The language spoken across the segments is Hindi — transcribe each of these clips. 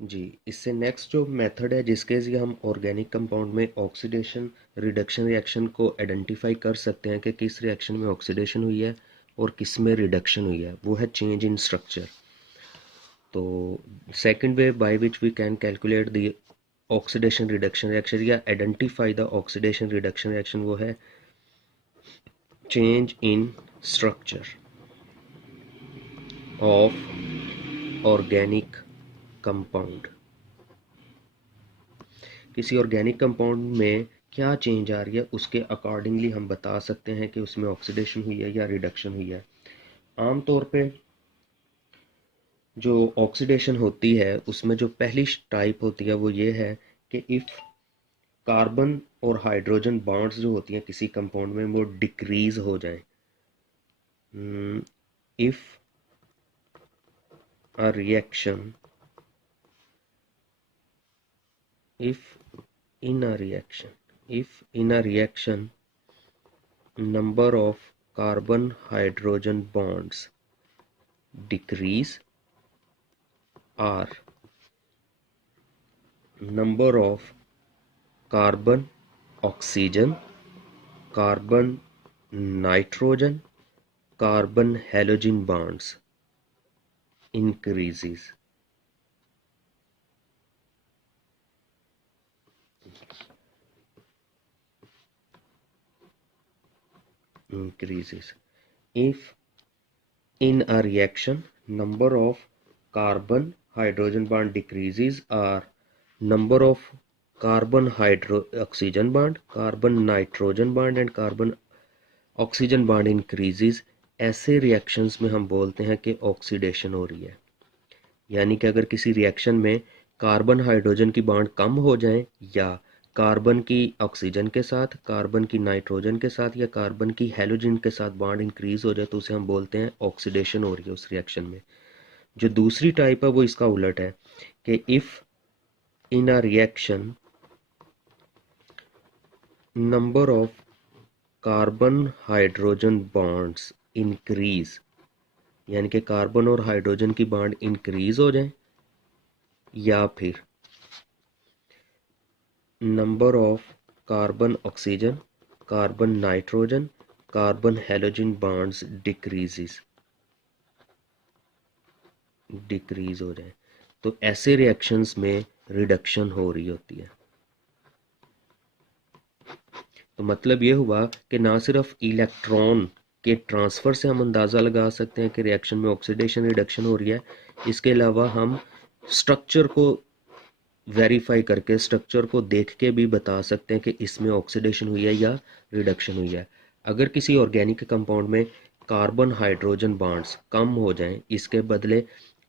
जी, इससे नेक्स्ट जो मेथड है जिसके ज़रिए हम ऑर्गेनिक कंपाउंड में ऑक्सीडेशन रिडक्शन रिएक्शन को आइडेंटिफाई कर सकते हैं कि किस रिएक्शन में ऑक्सीडेशन हुई है और किस में रिडक्शन हुई है, वो है चेंज इन स्ट्रक्चर। तो second way by which we can calculate the oxidation reduction reaction या identify the oxidation reduction reaction, वो है change in structure of organic compound. किसी ऑर्गेनिक कंपाउंड में क्या चेंज आ रही है उसके अकॉर्डिंगली हम बता सकते हैं कि उसमें ऑक्सीडेशन हुई है या रिडक्शन हुई है। आम तौर पे जो ऑक्सीडेशन होती है उसमें जो पहली टाइप होती है वो ये है कि इफ़ कार्बन और हाइड्रोजन बॉन्ड्स जो होती हैं किसी कंपाउंड में वो डिक्रीज हो जाए। If a reaction if if in a reaction number of carbon hydrogen bonds decrease or number of carbon oxygen carbon nitrogen carbon halogen bonds increases if in a reaction number of carbon hydrogen bond decreases or number of carbon hydro oxygen bond carbon nitrogen bond and carbon oxygen bond increases, ऐसे रिएक्शंस में हम बोलते हैं कि ऑक्सीडेशन हो रही है। यानी कि अगर किसी रिएक्शन में कार्बन हाइड्रोजन की बॉन्ड कम हो जाए या कार्बन की ऑक्सीजन के साथ, कार्बन की नाइट्रोजन के साथ या कार्बन की हेलोजन के साथ बॉन्ड इंक्रीज हो जाए तो उसे हम बोलते हैं ऑक्सीडेशन हो रही है उस रिएक्शन में। जो दूसरी टाइप है वो इसका उलट है कि if in a reaction number of carbon hydrogen bonds increase, यानी कि कार्बन और हाइड्रोजन की बॉन्ड इंक्रीज हो जाए, या फिर number of carbon oxygen carbon nitrogen carbon halogen bonds decrease हो जाए, तो ऐसे रिएक्शंस में रिडक्शन हो रही होती है। तो मतलब ये हुआ कि ना सिर्फ इलेक्ट्रॉन के ट्रांसफ़र से हम अंदाज़ा लगा सकते हैं कि रिएक्शन में ऑक्सीडेशन रिडक्शन हो रही है, इसके अलावा हम स्ट्रक्चर को वेरीफाई करके स्ट्रक्चर को देख के भी बता सकते हैं कि इसमें ऑक्सीडेशन हुई है या रिडक्शन हुई है। अगर किसी ऑर्गेनिक कंपाउंड में कार्बन हाइड्रोजन बॉन्ड्स कम हो जाएं, इसके बदले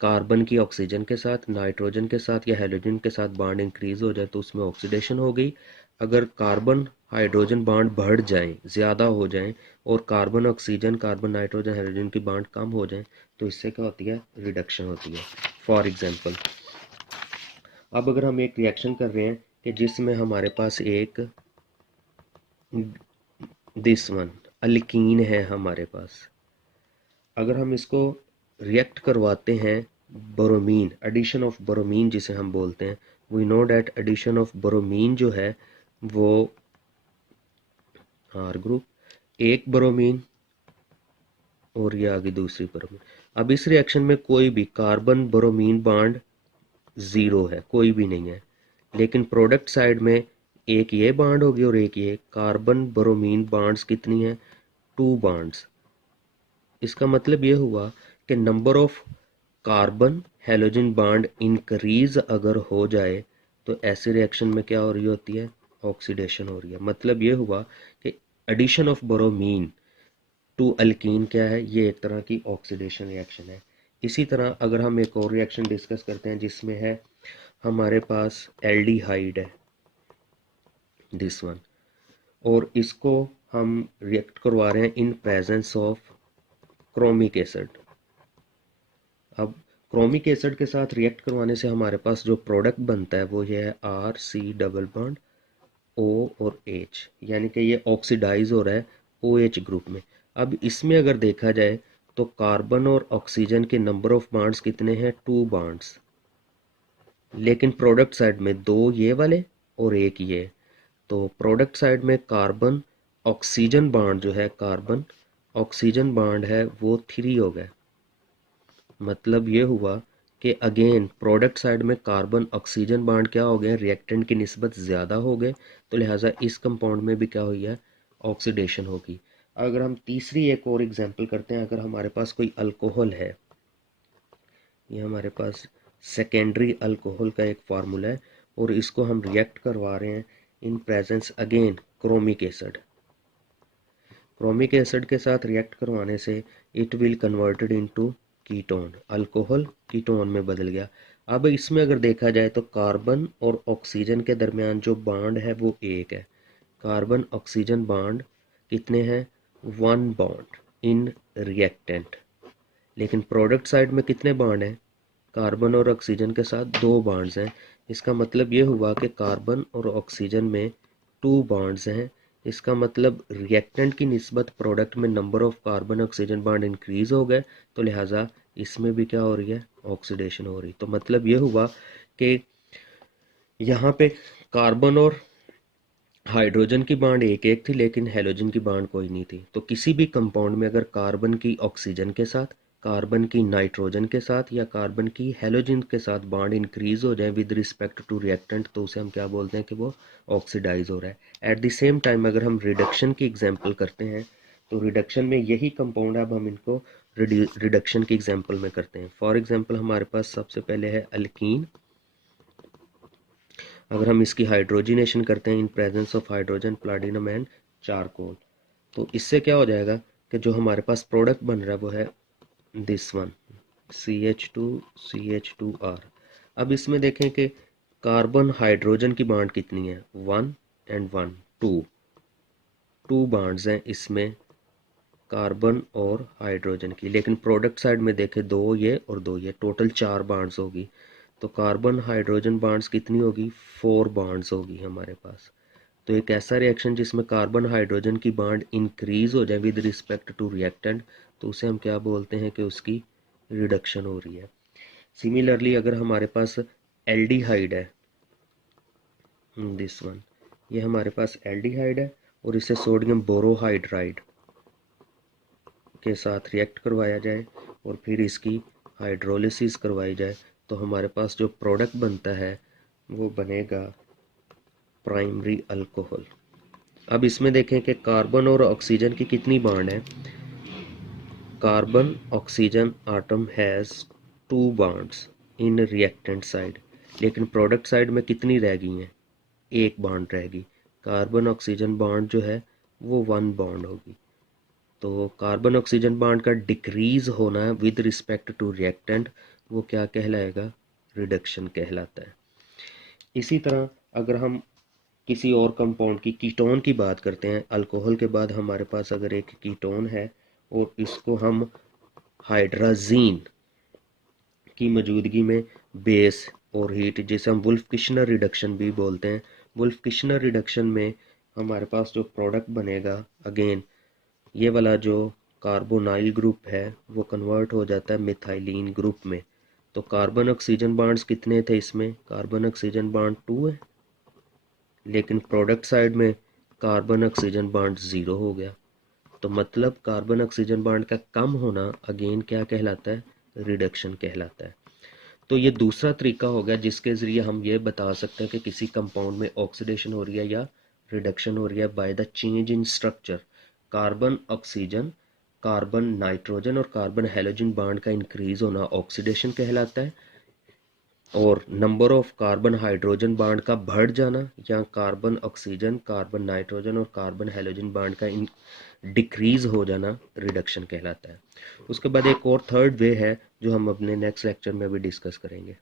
कार्बन की ऑक्सीजन के साथ, नाइट्रोजन के साथ या हेलोजन के साथ बॉन्ड इंक्रीज हो जाए तो उसमें ऑक्सीडेशन हो गई। अगर कार्बन हाइड्रोजन बॉन्ड बढ़ जाएं, ज़्यादा हो जाएं और carbon oxygen carbon nitrogen halogen की बॉन्ड कम हो जाएं तो इससे क्या होती है, रिडक्शन होती है। फॉर एग्जांपल, अब अगर हम एक रिएक्शन कर रहे हैं कि जिसमें हमारे पास एक दिस वन अल्कीन है हमारे पास, अगर हम इसको रिएक्ट करवाते हैं बोरोमीन, एडिशन ऑफ बोरोमीन जिसे हम बोलते हैं, we know that addition of bromine जो है वो आर ग्रुप, एक बोरोमीन और ये आगे दूसरी बोरोमीन। अब इस रिएक्शन में कोई भी कार्बन बोरोमीन बॉन्ड ज़ीरो है, कोई भी नहीं है, लेकिन प्रोडक्ट साइड में एक ये बॉन्ड होगी और एक ये कार्बन ब्रोमीन बॉन्ड्स कितनी है, 2 बॉन्ड्स। इसका मतलब ये हुआ कि number of carbon halogen bond increase अगर हो जाए तो ऐसे रिएक्शन में क्या हो रही होती है, ऑक्सीडेशन हो रही है। मतलब ये हुआ कि addition of bromine to alkene क्या है, ये एक तरह की ऑक्सीडेशन रिएक्शन है। इसी तरह अगर हम एक और रिएक्शन डिस्कस करते हैं जिसमें है हमारे पास एल्डिहाइड है दिस वन, और इसको हम रिएक्ट करवा रहे हैं in presence of chromic acid. अब क्रोमिक एसिड के साथ रिएक्ट करवाने से हमारे पास जो प्रोडक्ट बनता है वो ये है RC डबल बॉन्ड O और H, यानी कि ये ऑक्सीडाइज हो रहा है OH ग्रुप में। अब इसमें अगर देखा जाए तो कार्बन और ऑक्सीजन के नंबर ऑफ बॉन्ड्स कितने हैं, 2 बॉन्ड्स। लेकिन प्रोडक्ट साइड में 2 ये वाले और 1 ये। तो प्रोडक्ट साइड में कार्बन ऑक्सीजन बॉन्ड जो है, कार्बन ऑक्सीजन बॉन्ड है वो 3 हो गए। मतलब ये हुआ कि अगेन प्रोडक्ट साइड में कार्बन ऑक्सीजन बॉन्ड क्या हो गए, रिएक्टेंट की निस्बत ज़्यादा हो गए, तो लिहाजा इस कंपाउंड में भी क्या हुई है, ऑक्सीडेशन होगी। अगर हम तीसरी एक और एग्जांपल करते हैं, अगर हमारे पास कोई अल्कोहल है, ये हमारे पास सेकेंडरी अल्कोहल का एक फार्मूला है और इसको हम रिएक्ट करवा रहे हैं in presence again chromic acid. Chromic acid के साथ रिएक्ट करवाने से it will converted into ketone, alcohol ketone में बदल गया। अब इसमें अगर देखा जाए तो कार्बन और ऑक्सीजन के दरमियान जो बॉन्ड है वो 1 है। कार्बन ऑक्सीजन बॉन्ड कितने हैं, 1 बॉन्ड इन रिएक्टेंट। लेकिन प्रोडक्ट साइड में कितने बॉन्ड हैं, कार्बन और ऑक्सीजन के साथ 2 बॉन्ड्स हैं। इसका मतलब ये हुआ कि कार्बन और ऑक्सीजन में 2 बॉन्ड्स हैं। इसका मतलब रिएक्टेंट की निस्बत प्रोडक्ट में number of carbon oxygen bond increase हो गए, तो लिहाजा इसमें भी क्या हो रही है, ऑक्सीडेशन हो रही। तो मतलब ये हुआ कि यहाँ पे कार्बन और हाइड्रोजन की बांड 1-1 थी, लेकिन हेलोजन की बांड कोई नहीं थी। तो किसी भी कंपाउंड में अगर कार्बन की ऑक्सीजन के साथ, कार्बन की नाइट्रोजन के साथ या कार्बन की हेलोजन के साथ बांड इंक्रीज हो जाए विद रिस्पेक्ट टू रिएक्टेंट, तो उसे हम क्या बोलते हैं कि वो ऑक्सीडाइज हो रहा है। एट द सेम टाइम अगर हम रिडक्शन की एग्जांपल करते हैं, तो रिडक्शन में यही कंपाउंड, अब हम इनको रिडक्शन की एग्जांपल में करते हैं। फॉर एग्जांपल हमारे पास सबसे पहले है अल्कीन। अगर हम इसकी हाइड्रोजिनेशन करते हैं in presence of hydrogen, platinum and charcoal, तो इससे क्या हो जाएगा कि जो हमारे पास प्रोडक्ट बन रहा है वो है दिस वन, CH2CH2R। अब इसमें देखें कि कार्बन हाइड्रोजन की बांड कितनी है, 1 एंड 1, 2 बांड्स हैं इसमें कार्बन और हाइड्रोजन की। लेकिन प्रोडक्ट साइड में देखें 2 ये और 2 ये, टोटल 4 बांड्स होगी। तो कार्बन हाइड्रोजन बांड्स कितनी होगी, 4 बांड्स होगी हमारे पास। तो एक ऐसा रिएक्शन जिसमें कार्बन हाइड्रोजन की बांड इंक्रीज हो जाए विद रिस्पेक्ट टू रिएक्टेंट, तो उसे हम क्या बोलते हैं कि उसकी रिडक्शन हो रही है। सिमिलरली अगर हमारे पास एल्डिहाइड है, दिस वन, ये हमारे पास एल्डिहाइड है और इसे सोडियम बोरोहाइड्राइड के साथ रिएक्ट करवाया जाए और फिर इसकी हाइड्रोलिसिस करवाई जाए, तो हमारे पास जो प्रोडक्ट बनता है वो बनेगा प्राइमरी अल्कोहल। अब इसमें देखें कि कार्बन और ऑक्सीजन की कितनी बांड है। Carbon oxygen atom has 2 bonds in reactant side, लेकिन प्रोडक्ट साइड में कितनी रह गई हैं, 1 बांड रहेगी। कार्बन ऑक्सीजन बांड जो है वो 1 बांड होगी। तो कार्बन ऑक्सीजन बांड का डिक्रीज होना विद रिस्पेक्ट टू रिएक्टेंट, वो क्या कहलाएगा, रिडक्शन कहलाता है। इसी तरह अगर हम किसी और कंपाउंड की कीटोन की बात करते हैं, अल्कोहल के बाद हमारे पास अगर एक कीटोन है और इसको हम हाइड्राजीन की मौजूदगी में बेस और हीट, जिसे हम वुल्फ किश्नर रिडक्शन भी बोलते हैं, वुल्फ किश्नर रिडक्शन में हमारे पास जो प्रोडक्ट बनेगा, अगेन ये वाला जो कार्बोनाइल ग्रुप है वो कन्वर्ट हो जाता है मिथाइलिन ग्रुप में। तो कार्बन ऑक्सीजन बॉन्ड्स कितने थे इसमें, कार्बन ऑक्सीजन बॉन्ड 2 है, लेकिन प्रोडक्ट साइड में कार्बन ऑक्सीजन बॉन्ड 0 हो गया। तो मतलब कार्बन ऑक्सीजन बॉन्ड का कम होना अगेन क्या कहलाता है, रिडक्शन कहलाता है। तो ये दूसरा तरीका हो गया जिसके ज़रिए हम ये बता सकते हैं कि किसी कंपाउंड में ऑक्सीडेशन हो रही है या रिडक्शन हो रही है by the change in structure. Carbon oxygen, carbon nitrogen और कार्बन हेलोजन बॉन्ड का इंक्रीज होना ऑक्सीडेशन कहलाता है, और number of carbon hydrogen bond का बढ़ जाना या कार्बन ऑक्सीजन, कार्बन नाइट्रोजन और कार्बन हेलोजन बॉन्ड का डिक्रीज हो जाना रिडक्शन कहलाता है। उसके बाद एक और थर्ड वे है जो हम अपने नेक्स्ट लेक्चर में भी डिस्कस करेंगे।